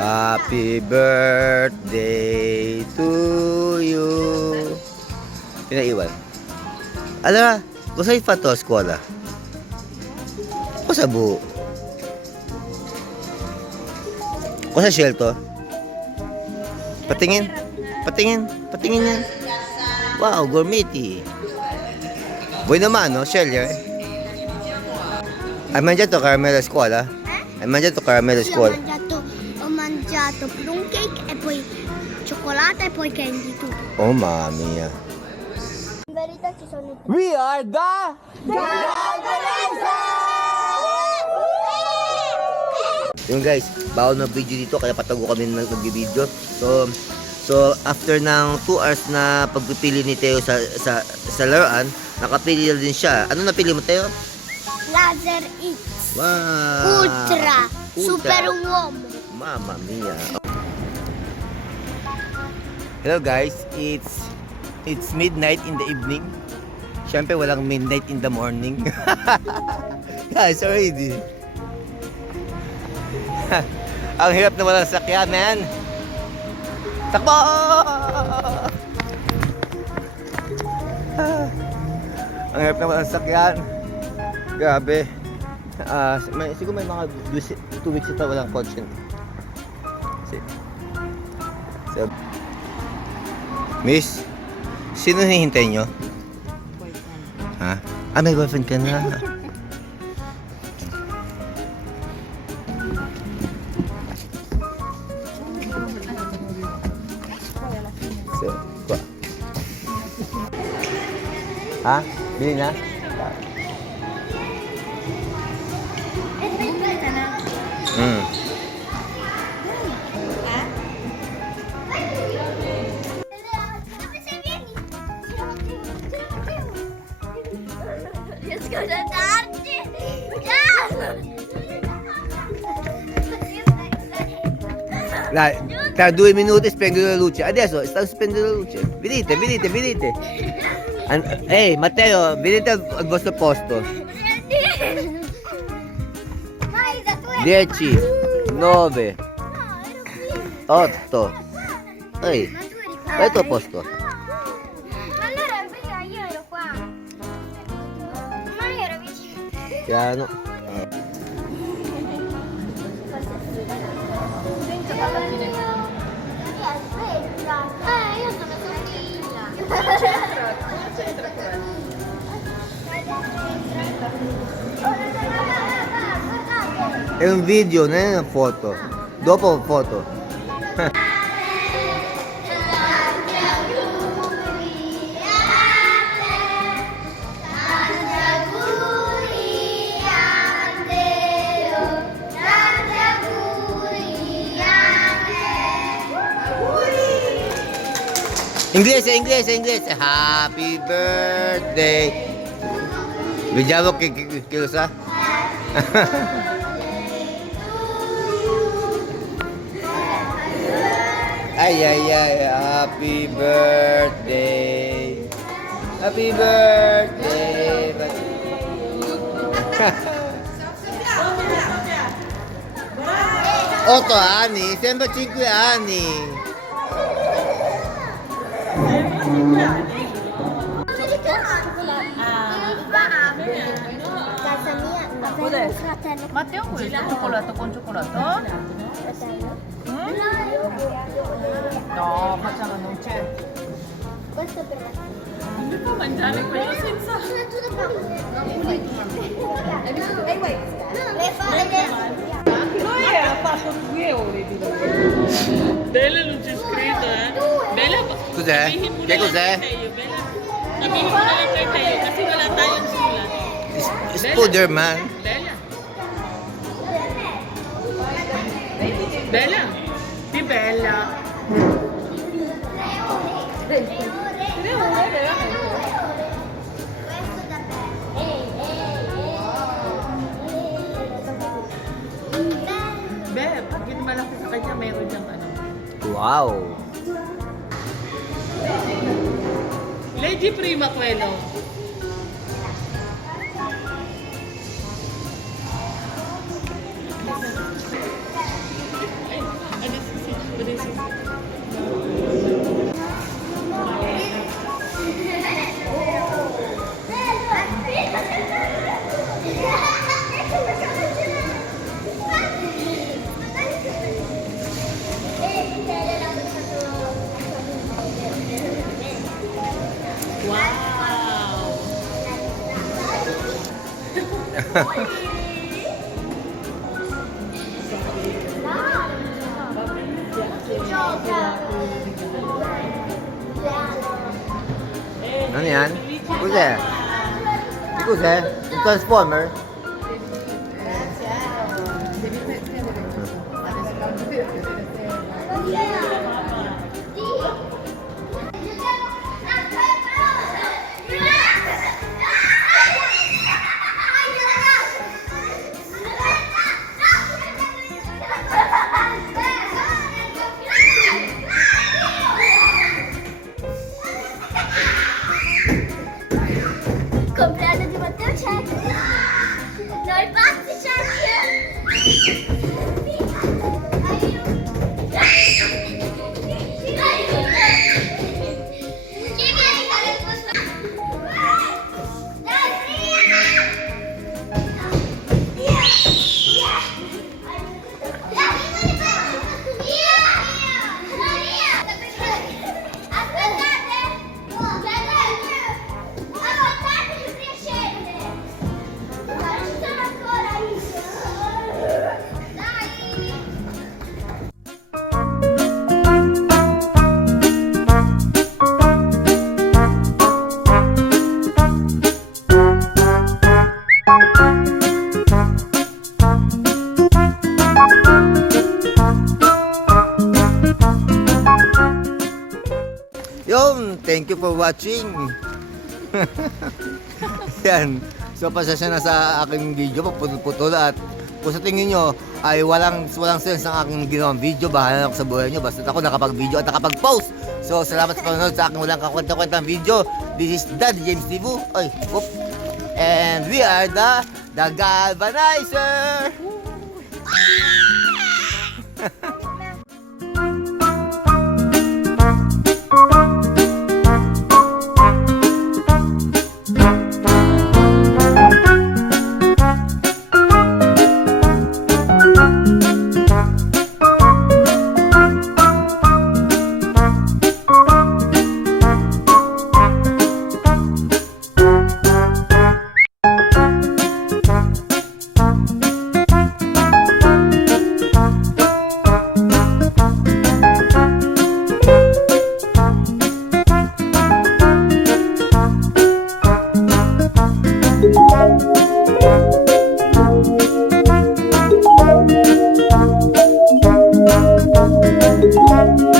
Happy birthday to you. Pinaiwan. Ala, gusto yung pato, eskwala. Kusa bu. Kusa shell to. Patingin. Patingin. Patingin yan. Wow, gourmety. Boy naman, no? Shell yan. Hai mangiato caramella a scuola? Hai mangiato caramella a Sì, scuola? ho mangiato plum cake e poi cioccolata e poi candy tutto. Oh mamma mia. In verità ci sono i We are the Yung guys, bawal na video dito kaya patago kami nag-video. So after ng 2 hours na pagpipili ni Teo sa laruan, nakapili na din siya. Ano napili mo, Teo? Laser X Wow! Ultra Super Uomo. Mamma mia. Hello guys, it's midnight in the evening. Siyempre walang midnight in the morning. Guys, already. Ang hirap na walang sakyan, man. Takbo! Ang hirap na walang sakyan. Grabe. Siguro may mga 2 weeks ito walang kotse. So, Miss, sino hinihintay nyo? Ha? May boyfriend ka na. So, ha? Bili na? Hmm. Riesco a darti! Tra 2 minuti spengo la luce. Adesso sta spengendo la luce. Venite. Matteo, venite al vostro posto. 10, 9, 8. Ehi, vai al tuo posto. Allora io ero qua. Ma io ero vicino. Piano. Io sono sua figlia. È un video, non è una foto. Dopo foto. Inglese. Happy birthday. Vediamo che lo sa. Ay, happy birthday. Happy birthday. 8 anni, sembra 5 anni. Casa mia, avevo un fratello. Matteo, questo cioccolato con cioccolato? Fratello. No, facciamo non c'è. Questo per la Non può mangiare quello senza... Le fare Lui ha fatto 2 ore di Bella non c'è scritto, Bella... Cos'è? Che cos'è? Sabihin mo na lang kay Tayo kasi wala tayong sulat. Spiderman. Bella. Bella. Di Bella. questo da Be, pag yung malaki sa kanya, meron diyang ano. Wow. Leggi prima quello. Ano Ano yan? Cos'è? Di cos'è? Un transformer? Compleanno di Matteo Cecchi. Noi pazzi Cecchi. Yun, thank you for watching. Yan. So, pasensya na sa aking video, putol-putol at kung sa tingin nyo ay walang sense ang aking ginawang video, bahala na ako sa buhay nyo. Basta ako nakapag-video at nakapag-post. So, salamat sa panonood sa aking walang kakwenta-kwentang video. This is Daddy James Tibu. Ay, whoop. And we are the Galvanizer. Thank you.